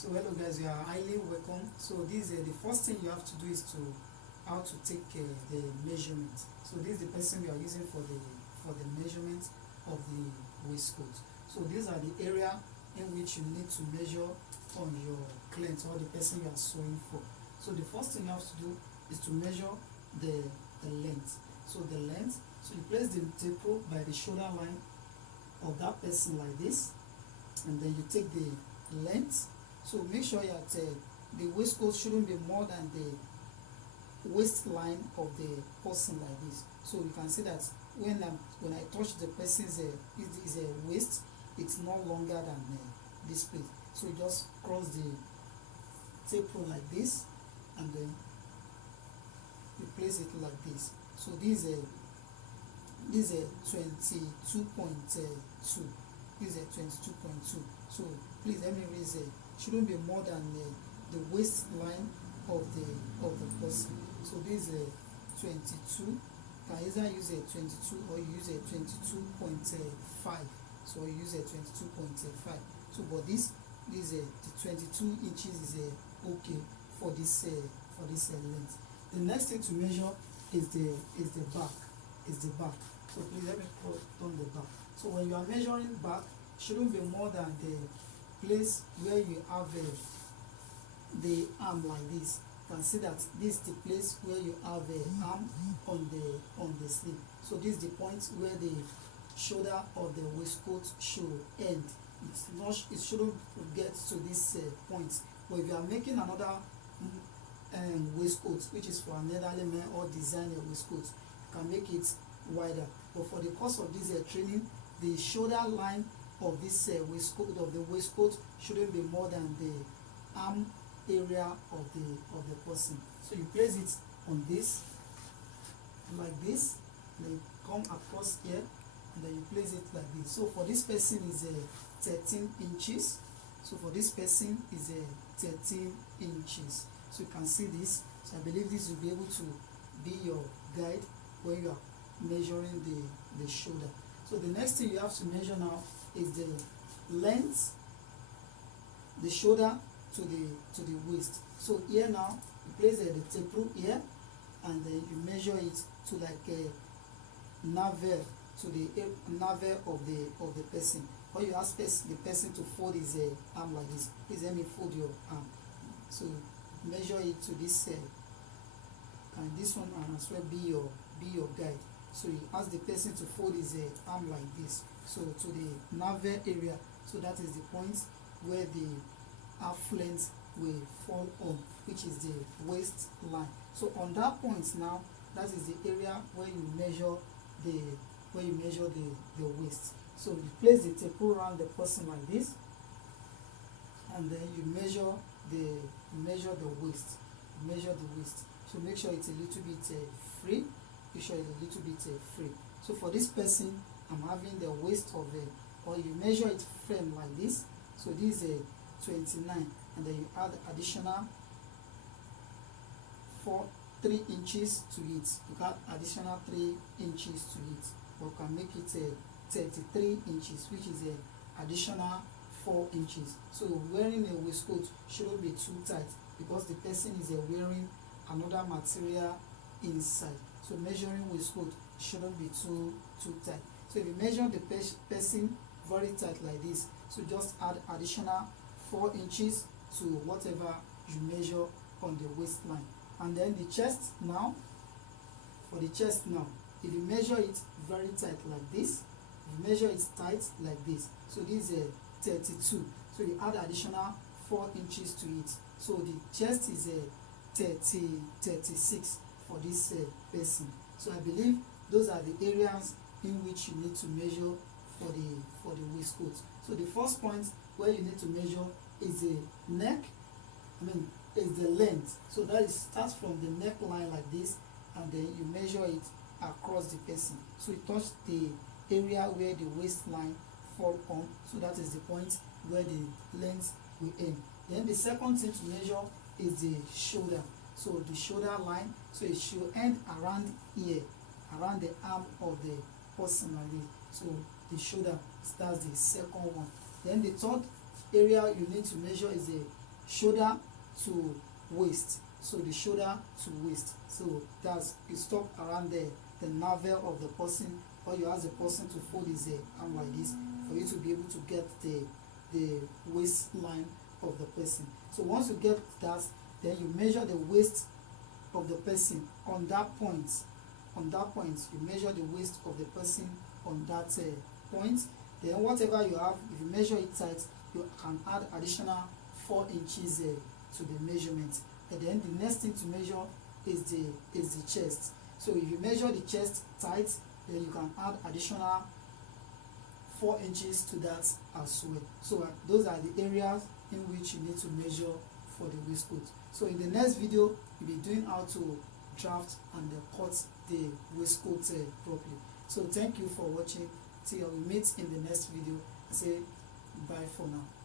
So hello guys, you are highly welcome. So this the first thing you have to do is to how to take the measurement. So this is the person we are using for the measurement of the waistcoat. So these are the area in which you need to measure on your client or the person you are sewing for. So the first thing you have to do is to measure the length. So the length, so you place the tape rule by the shoulder line of that person like this, and then you take the length. So make sure that the waistcoat shouldn't be more than the waistline of the person like this. So you can see that when I touch the person's waist, it's no longer than this place. So you just cross the tape rule like this, and then you place it like this. So this is a 22.2. This is a 22.2. So please let me raise it. Shouldn't be more than the waistline of the person. So this is a 22. You can either use a 22 or you use a 22.5. So you use a 22.5. So but this is the 22 inches is okay for this length. The next thing to measure is the back. So please let me turn the back. So when you are measuring back, it shouldn't be more than the place where you have the arm like this. You can see that this is the place where you have the arm on the sleeve. So this is the point where the shoulder of the waistcoat should end. It shouldn't get to this point. But if you are making another waistcoat, which is for an elderly man or design a waistcoat, you can make it wider. But for the course of this training, the shoulder line of this waistcoat shouldn't be more than the arm area of the person. So you place it on this like this, then you come across here, and then you place it like this. So for this person is 13 inches. So for this person is 13 inches. So you can see this. So I believe this will be able to be your guide when you are measuring the shoulder. So the next thing you have to measure now is the length, the shoulder to the waist. So here now you place the tape rule here, and then you measure it to like a navel, to the navel of the person. Or you ask the person to fold his arm like this. Please let me fold your arm. So measure it to this and this one, and as well be your guide. So you ask the person to fold his arm like this, so to the navel area. So that is the point where the half length will fall on, which is the waistline. So on that point now, that is the area where you measure the waist. So you place the tape around the person like this, and then you measure the waist. So make sure it's a little bit free. Make sure it's a little bit free. So for this person, I'm having the waist of or you measure it frame like this. So this is 29, and then you add additional 3 inches to it. You add additional 3 inches to it, or you can make it 33 inches, which is additional 4 inches. So wearing a waistcoat shouldn't be too tight, because the person is wearing another material inside. So measuring waistcoat shouldn't be too tight. So if you measure the person very tight like this, so just add additional 4 inches to whatever you measure on the waistline. And then the chest now, for the chest now, if you measure it very tight like this, you measure it tight like this. So this is 32. So you add additional 4 inches to it. So the chest is 36 for this person. So I believe those are the areas in which you need to measure for the waistcoat. So the first point where you need to measure is the neck. Is the length. So that starts from the neckline like this, and then you measure it across the person. So you touch the area where the waistline fall on. So that is the point where the length will end. Then the second thing to measure is the shoulder. So the shoulder line, so it should end around here, around the arm of the person like this. So the shoulder, that's the second one. Then the third area you need to measure is the shoulder to waist. So the shoulder to waist. So that's, you stop around the navel of the person, or you ask the person to fold his arm like this for you to be able to get the waistline of the person. So once you get that, then you measure the waist of the person on that point. On that point, you measure the waist of the person on that point. Then whatever you have, if you measure it tight, you can add additional 4 inches to the measurement. And then the next thing to measure is the chest. So if you measure the chest tight, then you can add additional 4 inches to that as well. So those are the areas in which you need to measure for the waistcoat. So in the next video, we'll be doing how to draft and cut the waistcoat properly. So thank you for watching. Till we meet in the next video. Say bye for now.